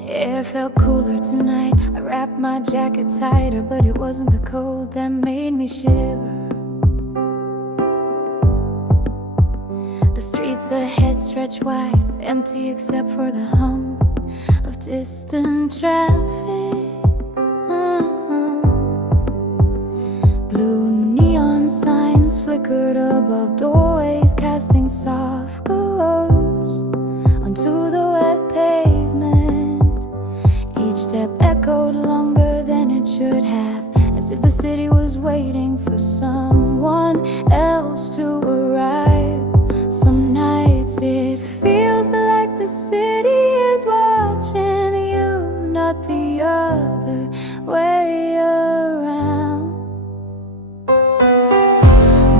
Air felt cooler tonight. I wrapped my jacket tighter, but it wasn't the cold that made me shiver. The streets ahead stretch wide, empty except for the hum of distant traffic. Blue neon signs flickered above doorways, casting soft glows onto the wet pavement. Each step echoed longer than it should have, as if the city was waiting for someone else to arrive. Some nights it feels like the city is watching you, not the other way around.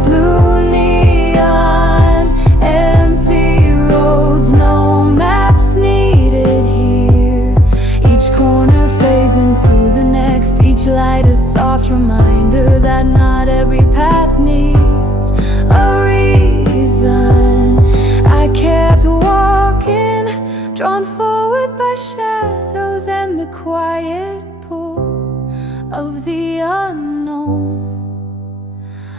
Blue neon, empty roads, no maps needed here. Each corner fades into the next, each light a soft reminder that not every path needs a reason. I kept walking, drawn forward by shadows and the quiet pull of the unknown.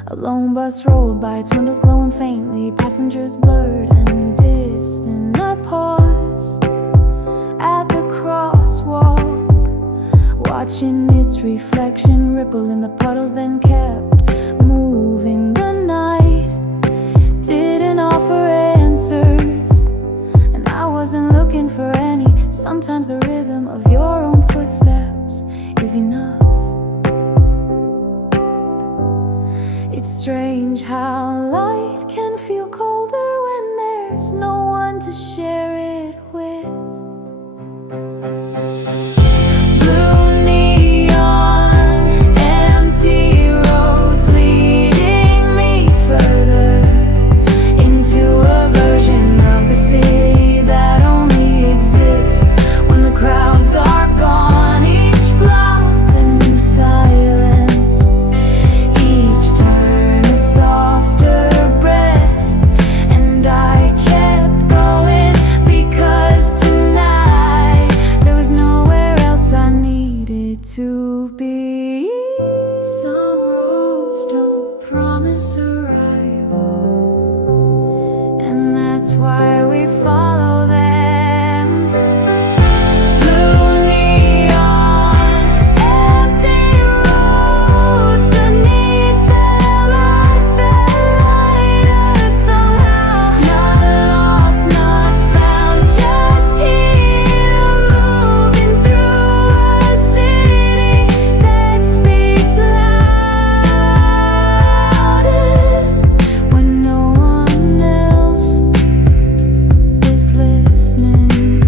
A lone bus rolled by, its windows glowing faintly, passengers blurred and distant. I paused at the crosswalk, watching its reflection ripple in the puddles, then kept moving. The night didn't offer answers, and I wasn't looking for any. Sometimes the rhythm of your own footsteps is enough. It's strange how light can feel colder when there's no one to share it with. Blue neon, empty roads leading me further into a version of the city that only exists when the crowds are gone. Each block a new silence, each turn a softer breath, and I kept going because tonight there was nowhere else I needed to be. Some roads don't promise arrival, and that's why we follow them. Blue neon, empty roads, beneath them I felt lighter somehow. Not lost, not found, just here, moving through a city that speaks loudest when no one else is listening.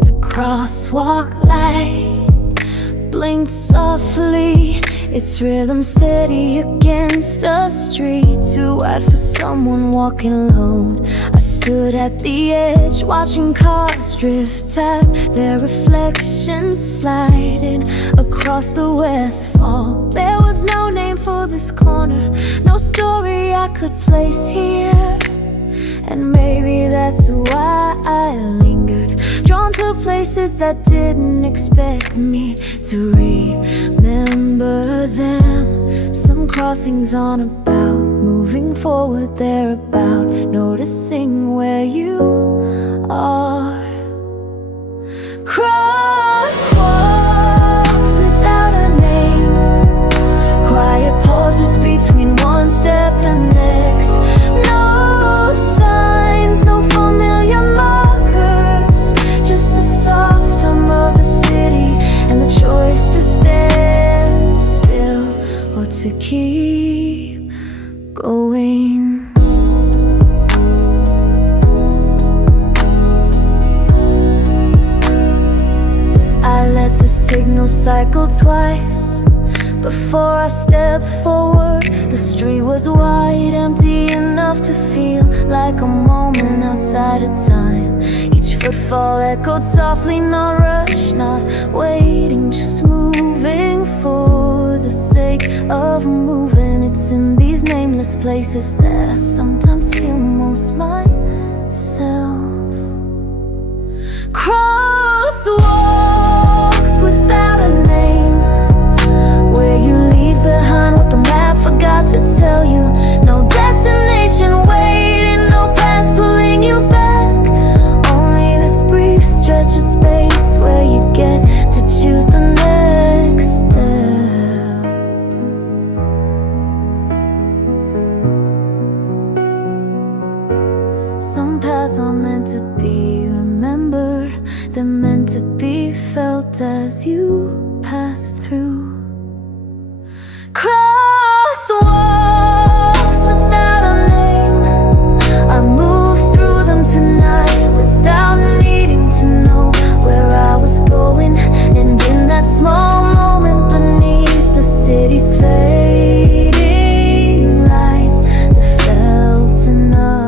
The crosswalk light blinked softly, its rhythm steady against a street too wide for someone walking alone. I stood at the edge, watching cars drift past, their reflections sliding across the west fall. There was no name for this corner, no story I could place here, and maybe that's why I lingered, drawn to places that didn't expect me to remember them. Some crossings aren't about moving forward, they're about noticing where you are. Crosswalks without a name, quiet pauses between one step and next. No signs, no familiar markers, just the soft hum of the city and the choice to stand still or to keep going. I let the signal cycle twice, Before I stepped forward, the street was wide, empty enough to feel like a moment outside of time. Each footfall echoed softly, not rushed, not waiting, just moving for the sake of moving. It's in these nameless places that I sometimes feel most myself. Crosswalks without a name, where you leave behind what the map forgot to tell you. No destination waiting, no past pulling you back. Only this brief stretch of space where you get to choose the next step. Some paths are meant to be remembered, they're meant to be felt as you pass through. Crosswalks without a name, I move through them tonight without needing to know where I was going. And in that small moment beneath the city's fading lights, that felt enough.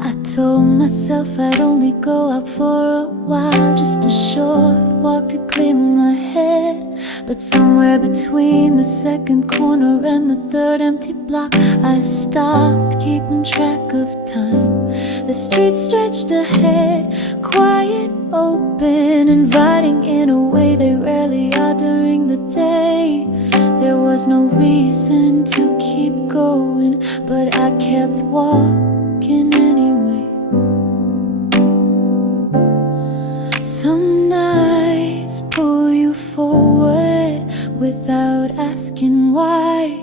I told myself I'd only go out for a while, just a short walk to clear my head. But somewhere between the second corner and the third empty block, I stopped keeping track of time. The street stretched ahead, quiet, open, inviting in a way they rarely are during the day. There was no reason to keep going, but I kept walking anyway. Some nights pull you forward without asking why.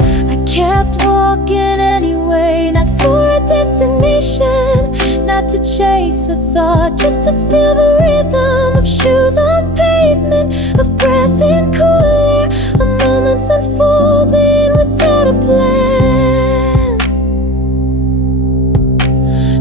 I kept walking anyway, not for a destination, not to chase a thought, just to feel the rhythm of shoes on pavement, of breath in cool air, of moments unfolding without a plan.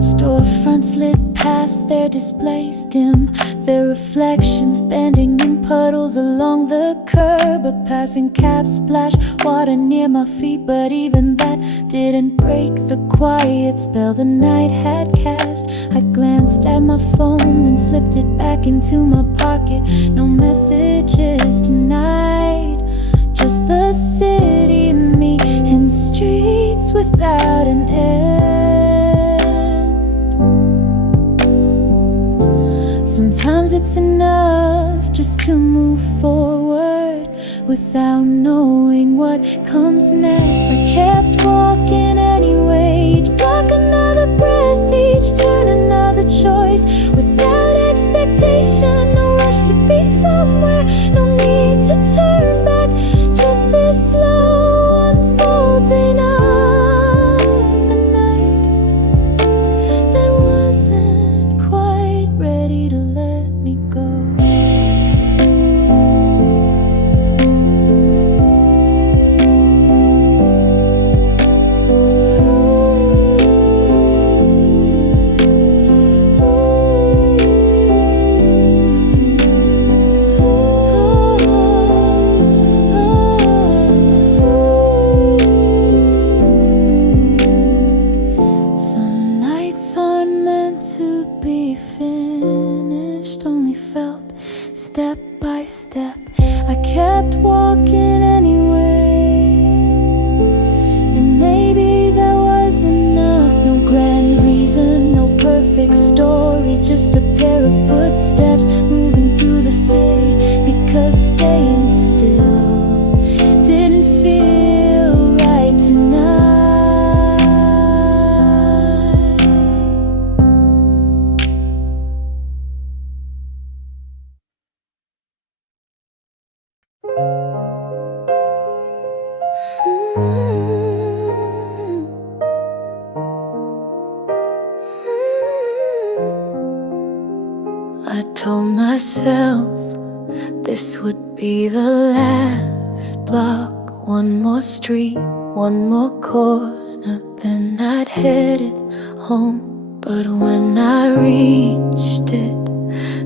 Storefronts lit past, their displays dim, their reflections bending in puddles along the curb. A passing cab splashed water near my feet, but even that didn't break the quiet spell the night had cast. I glanced at my phone and slipped it back into my pocket. No messages tonight, just the city and me in streets without an end. Sometimes it's enough just to move forward without knowing what comes next. I kept walking anyway, each block another breath, each turn another choice, without expectation, no rush to be somewhere, no need to turn back, just this slow unfolding of a night that wasn't quite ready to let me go. told myself this would be the last block. One more street, one more corner, then I'd headed home. But when I reached it,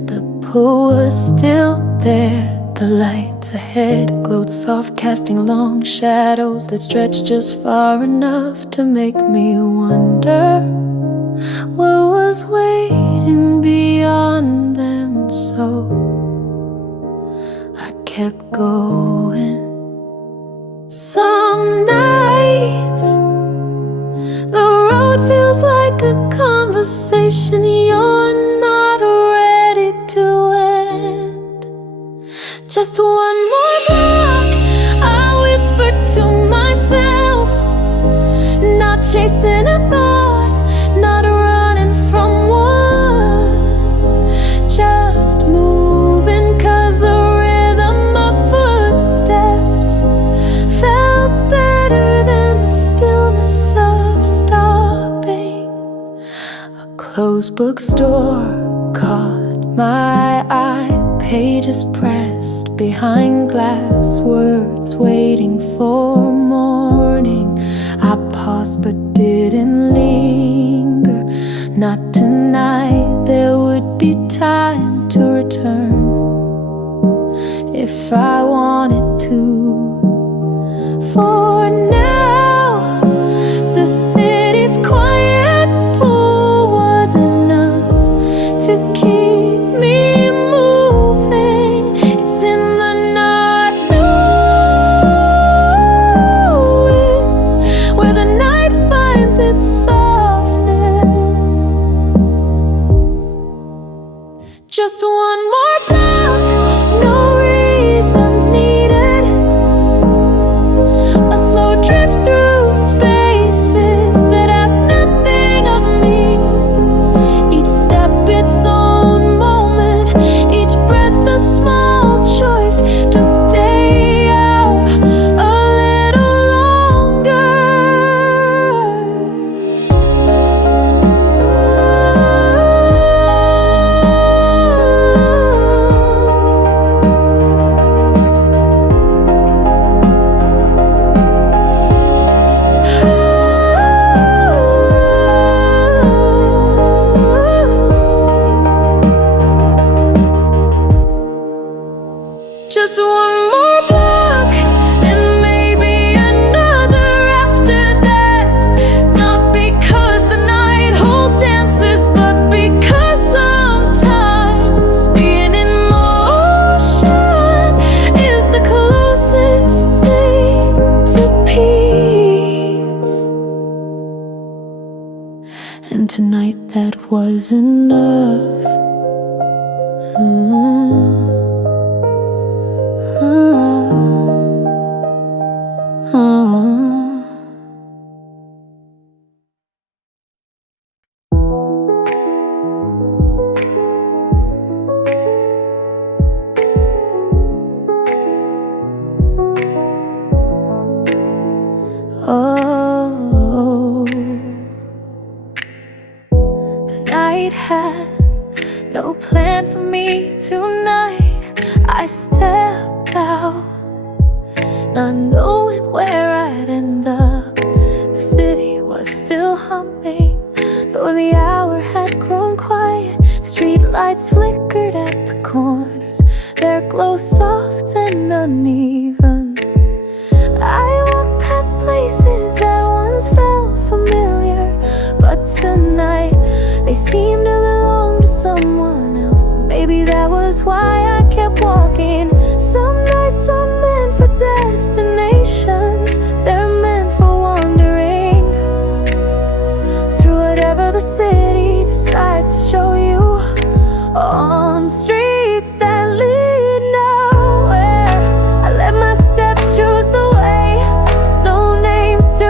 the pool was still there. The lights ahead glowed soft, casting long shadows that stretched just far enough to make me wonder what was waiting beyond them. So I kept going. Some nights the road feels like a conversation you're not ready to end. Just one more block, I whispered to myself, not chasing a thought, not running from one, just moving, 'cause the rhythm of footsteps felt better than the stillness of stopping. A closed bookstore caught my eye, pages pressed behind glass, words waiting for morning. I paused but didn't linger. Not tonight, there would be time to return if I wanted to. For now, the city's quiet pool was enough to keep me moving. It's in the not knowing where the night finds its softness. Just one more block, no reasons needed. A slow drift through spaces that ask nothing of me. Each step its own moment, each breath a small choice to stay out a little longer. Just one more block, and maybe another after that. Not because the night holds answers, but because sometimes being in motion is the closest thing to peace. And tonight that was enough. Oh, the night had no plan for me tonight. I stepped out, not knowing where I'd end up. The city was still humming, though the hour had grown quiet. Streetlights flickered at the corners, their glow soft and uneven. I walked past places that once felt familiar, but tonight they seemed to belong to someone else. Maybe that was why I kept walking. Some nights are meant for destinations, they're meant for wandering through whatever the city decides to show you. On streets that lead nowhere, I let my steps choose the way. No names to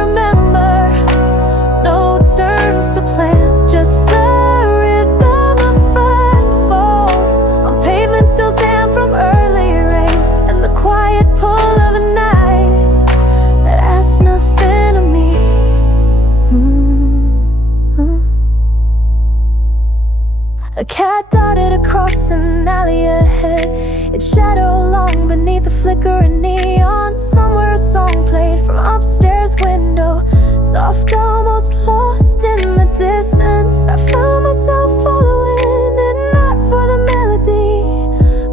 remember, no turns to plan, just the rhythm of footfalls on pavement still damp from early rain, and the quiet pull of a night A cat darted across an alley ahead, its shadow long beneath the flickering neon. Somewhere a song played from upstairs window, soft, almost lost in the distance. I found myself following it, not for the melody,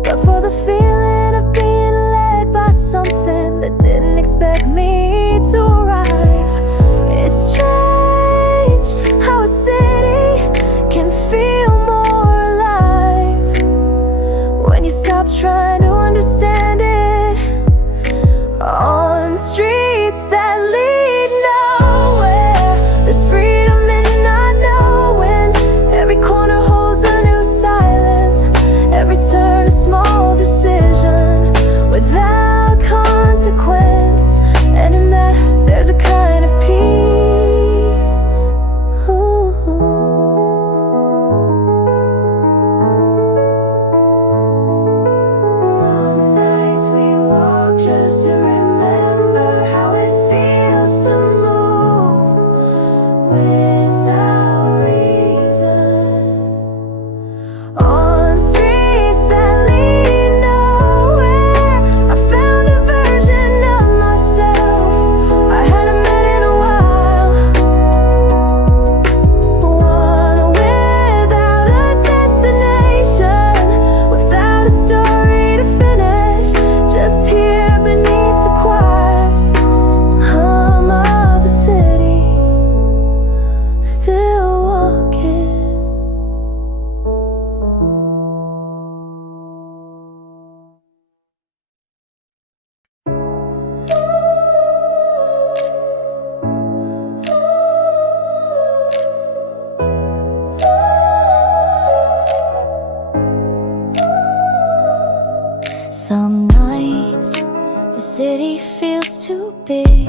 but for the feeling of being led by something that didn't expect me to arrive. It's strange how a city can feel more alive when you stop trying to understand it. On streets that lead nowhere, there's freedom in not knowing. Every corner holds a new silence, every turn a small decision without consequence. And in that there's a kind of peace. Ooh. Some nights we walk just to remember how it feels to move without reason. On streets that lead nowhere, I found a version of myself I hadn't met in a while. One without a destination, without a story to finish, just here beneath the quiet hum of the city, still walking. Some nights the city feels too big,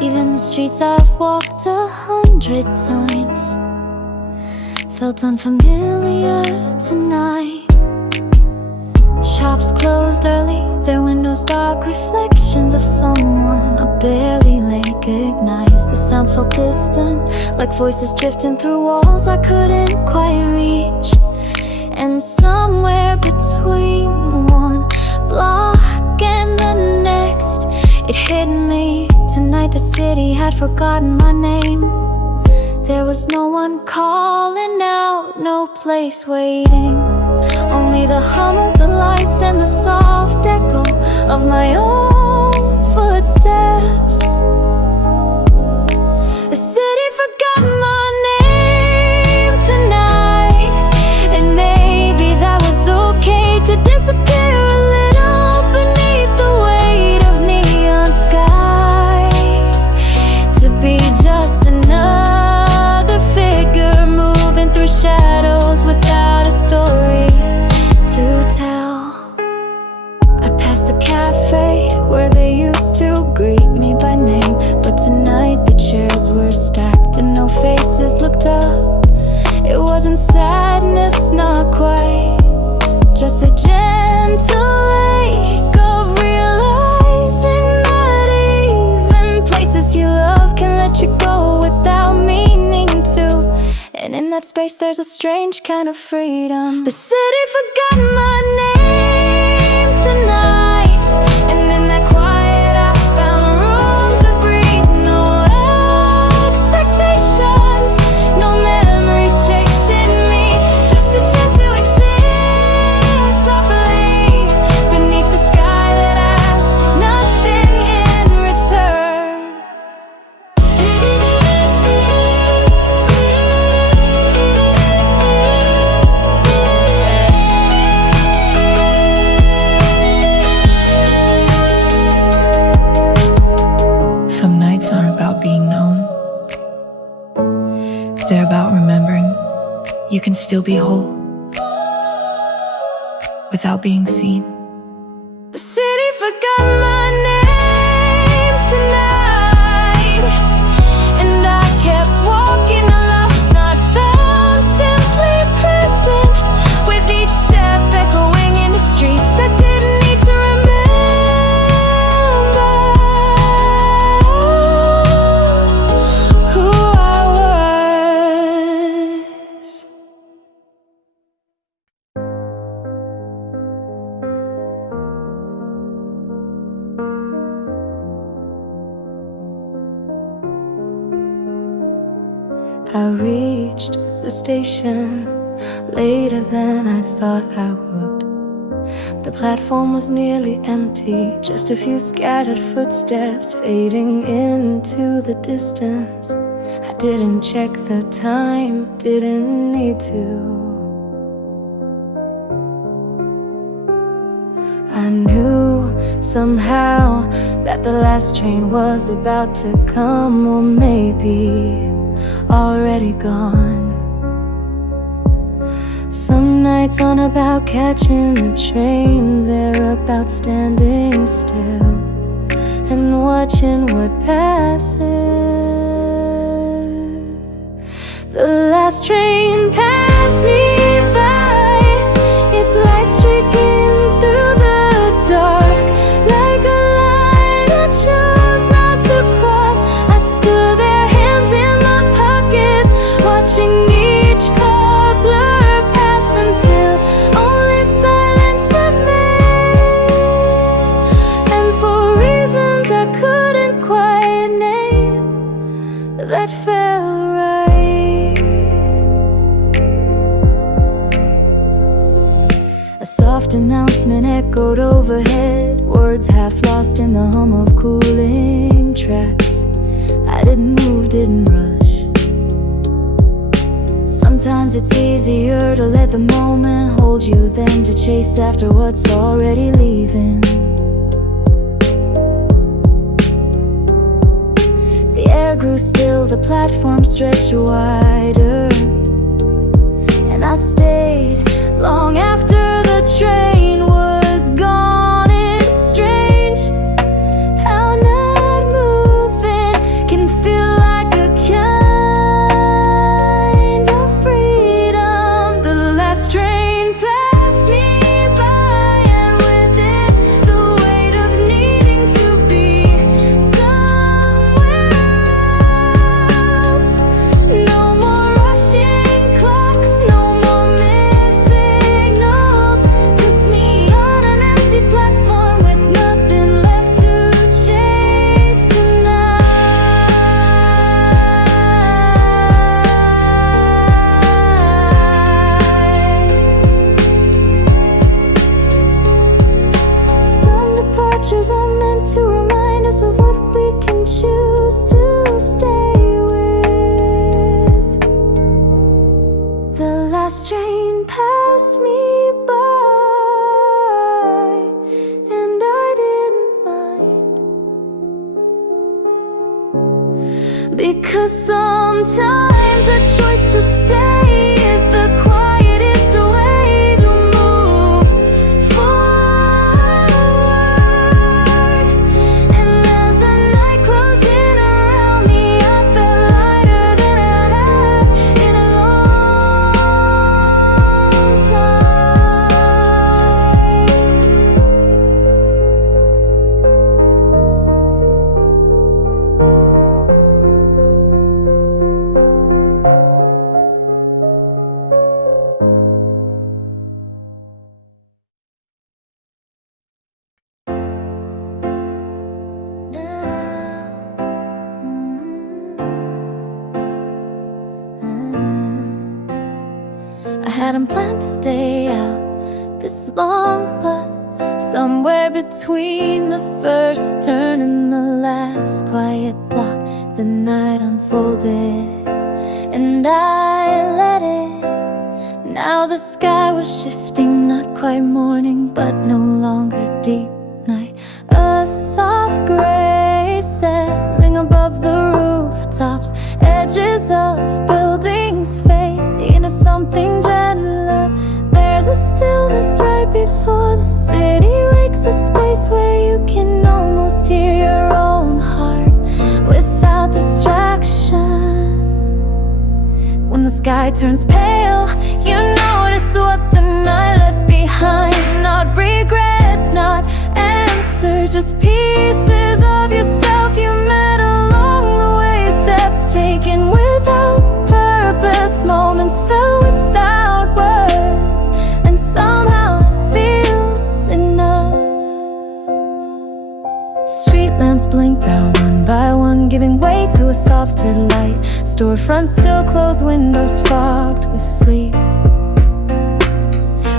even the streets I've walked 100 times felt unfamiliar tonight. Shops closed early, their windows dark, reflections of someone I barely recognize. The sounds felt distant, like voices drifting through walls I couldn't quite reach. And somewhere between one block and the next, it hit me. Tonight the city had forgotten my name. There was no one calling out, no place waiting, only the hum of the lights and the soft echo of my own footsteps. The city forgot my name tonight, and maybe that was okay to disappear a little beneath the weight of neon skies, to be just another figure moving through shadows without a story to tell. I passed the cafe where they used to greet me by name, but tonight the chairs were stacked and no faces looked up. It wasn't sadness, not quite, just the gentle ache of realizing that even places you love can let you go without meaning to. And in that space there's a strange kind of freedom. The city forgot my name tonight, and in that quiet I found room to breathe. No expectations, no memories chasing me, just a chance to exist softly beneath the sky that asks nothing in return. Some nights aren't about being known, they're about remembering you can still be whole without being seen. The city forgot my name tonight, and I kept walking, I lost, not found, simply present, with each step echoing into streets that didn't need to remember who I was. I reached the station later than I thought I would. The platform was nearly empty, just a few scattered footsteps fading into the distance. I didn't check the time, didn't need to. I knew somehow that the last train was about to come, or maybe already gone. Some nights aren't about catching the train, they're about standing still and watching what passes. The last train passed me by, its light streaking through the dark like a line I chose not to cross. I stood there, hands in my pockets, watching each car blur past until only silence remained. And for reasons I couldn't quite name, that felt right. A soft announcement echoed overhead, words half lost in the hum of cooling tracks. I didn't move, didn't rush. Sometimes it's easier to let the moment hold you than to chase after what's already leaving. The air grew still, the platform stretched wider, and I stayed long after the train was gone. It's strange how not moving can feel like a kind of freedom. The last train passed me by, and with it the weight of needing to be somewhere else. No more rushing clocks, no more missed signals, just me on an empty platform with nothing left to chase tonight. Some departures are meant to remind us of what we can choose to stay with. The last train passed me by, and I didn't mind, because sometimes a choice to stay is the quietest way to move forward. And as the night closed in around me, I felt lighter than I had in a long time. I hadn't planned to stay out this long, but somewhere between the first turn and the last quiet block, the night unfolded, and I let it. Now the sky was shifting, not quite morning, but no longer deep night. A soft gray settling above the rooftops, edges of buildings fade into something gentler. There's a stillness right before the city wakes, a space where you can almost hear your own heart without distraction. When the sky turns pale, you notice what the night left behind. Not regrets, not answers, just pieces of yourself you met along the way. Steps taken without purpose, moments felt without words, and somehow it feels enough. Street lamps blinked out one by one, giving giving way to a softer light. Storefronts still closed, windows fogged with sleep.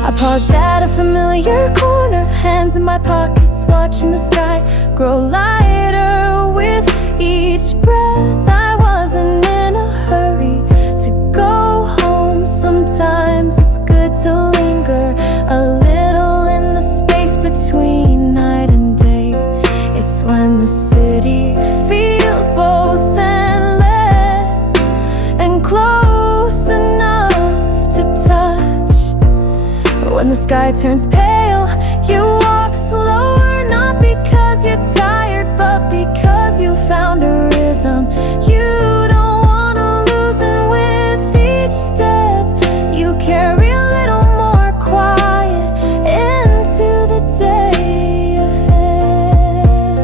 I paused at a familiar corner, hands in my pockets, watching the sky grow lighter with each breath. I wasn't in a hurry to go home. Sometimes it's good to linger a little in the space between night and day. It's when the city feels both endless and close enough to touch. When the sky turns pale, you walk slower, not because you're tired, but because you found a rhythm you don't wanna lose. And with each step, you carry a little more quiet into the day ahead.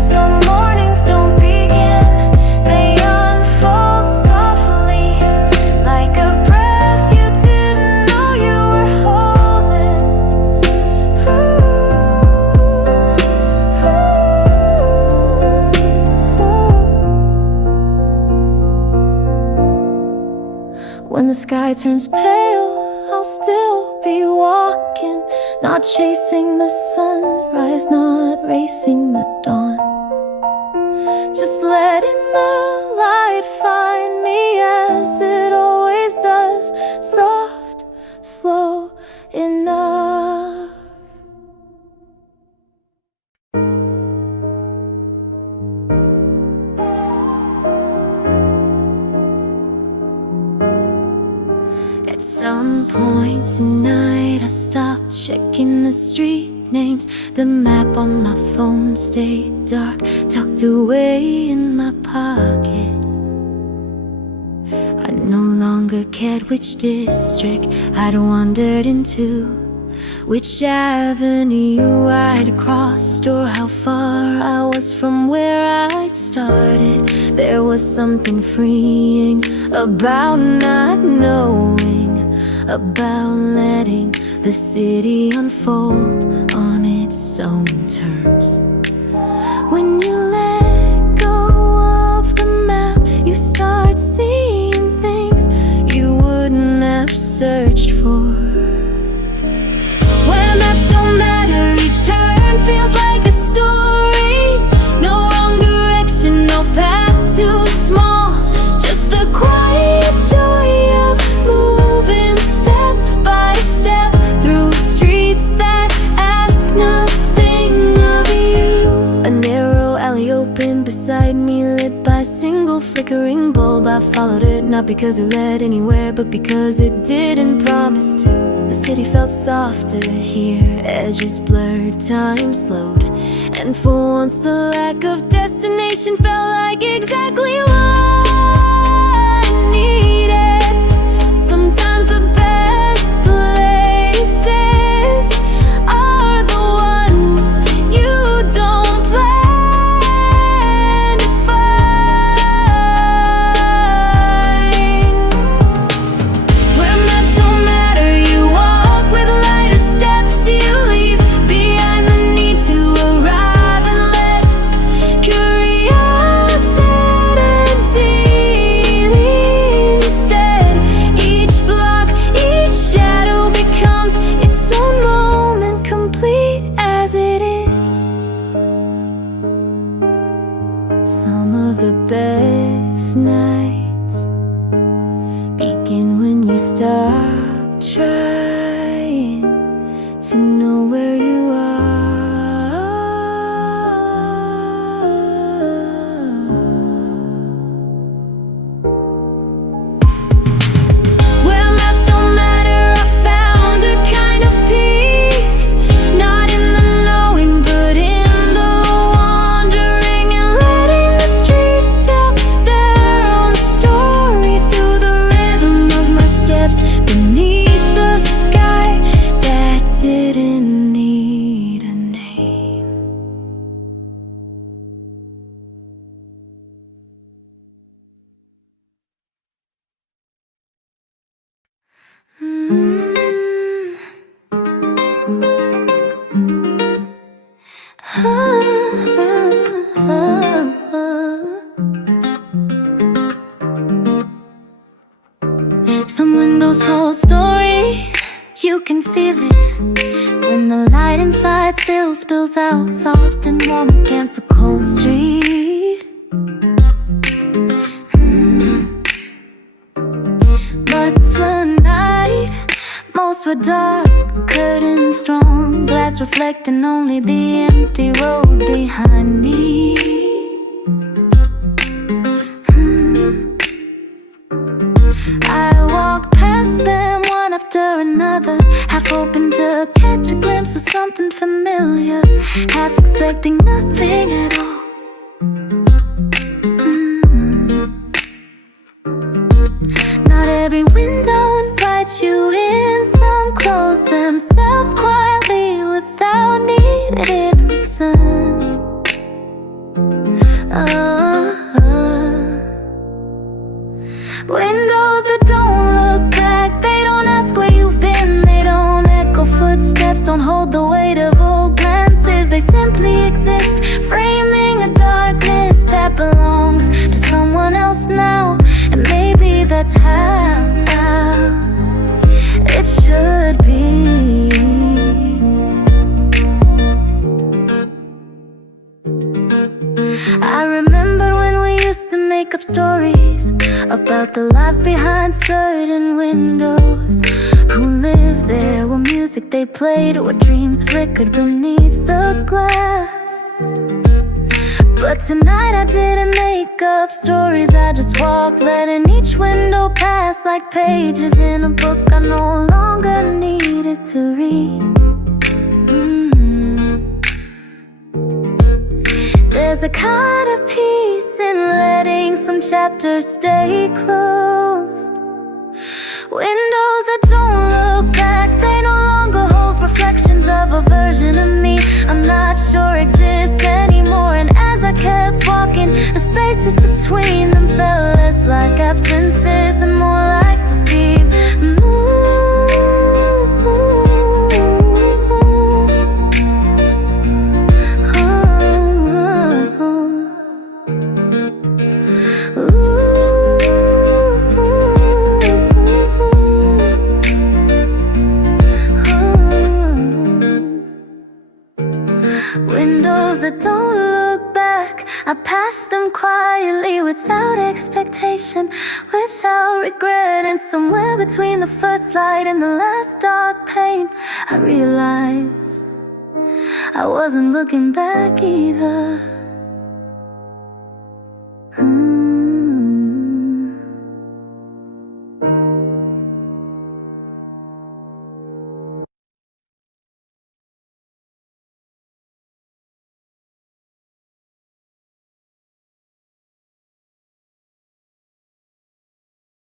Some mornings don't begin, they unfold softly, like a breath you didn't know you were holding. When the sky turns pale, I'll still be walking, not chasing the sunrise, not racing the dawn. Just letting the light find me as it always does, soft, slow enough. At some point tonight, I stopped checking the street names. The map on my phone stayed dark, tucked away in my pocket. I no longer cared which district I'd wandered into, which avenue I'd crossed, or how far I was from where I'd started. There was something freeing about not knowing, about letting the city unfold on its own terms. When you let go of the map, you start seeing things you wouldn't have searched for. Where maps don't matter, each turn feels like a story. No wrong direction, no path too small, just the quiet joy of moving step by step through streets that ask nothing of you. A narrow alley open beside me, lit by a single flickering bulb. I followed it, not because it led anywhere, but because it didn't promise to. The city felt softer here, edges blurred, time slowed, and for once the lack of destination felt like exactly what I needed. Sometimes the best places are the ones you don't plan to find. Where maps don't matter, you walk with lighter steps. You leave behind the need to arrive and let curiosity lead instead. Each block, each shadow becomes its own moment, complete as it is. Some of the best nights begin when you stop trying to know where you are. Where maps don't matter, I found a kind of peace, not in the knowing, but in the wandering, and letting the streets tell their own story through the rhythm of my steps beneath the sky that didn't need a name. Windows hold stories, you can feel it when the light inside still spills out soft and warm against the cold street. But tonight, most were dark, curtains drawn, glass reflecting only the empty road behind me. I walked past them one after another, half hoping to catch a glimpse of something familiar, half expecting nothing at all. Not every window invites you in, some close themselves quietly without needing a reason. Windows that don't look back, they don't ask where you've been, they don't echo footsteps, don't hold the weight of old glances. They simply exist, framing a darkness that belongs to someone else now. And maybe that's how it should be. I remember when we used to make up stories about the lives behind certain windows, who lived there, what music they played, what dreams flickered beneath the glass. But tonight I didn't make up stories, I just walked, letting each window pass like pages in a book I no longer needed to read. There's a kind of peace in letting some chapters stay closed. Windows that don't look back, they no longer hold reflections of a version of me I'm not sure exists anymore. And as I kept walking, the spaces between them felt less like absences and more like relief. Windows that don't look back, I pass them quietly without expectation, without regret. And somewhere between the first light and the last dark pane, I realized I wasn't looking back either.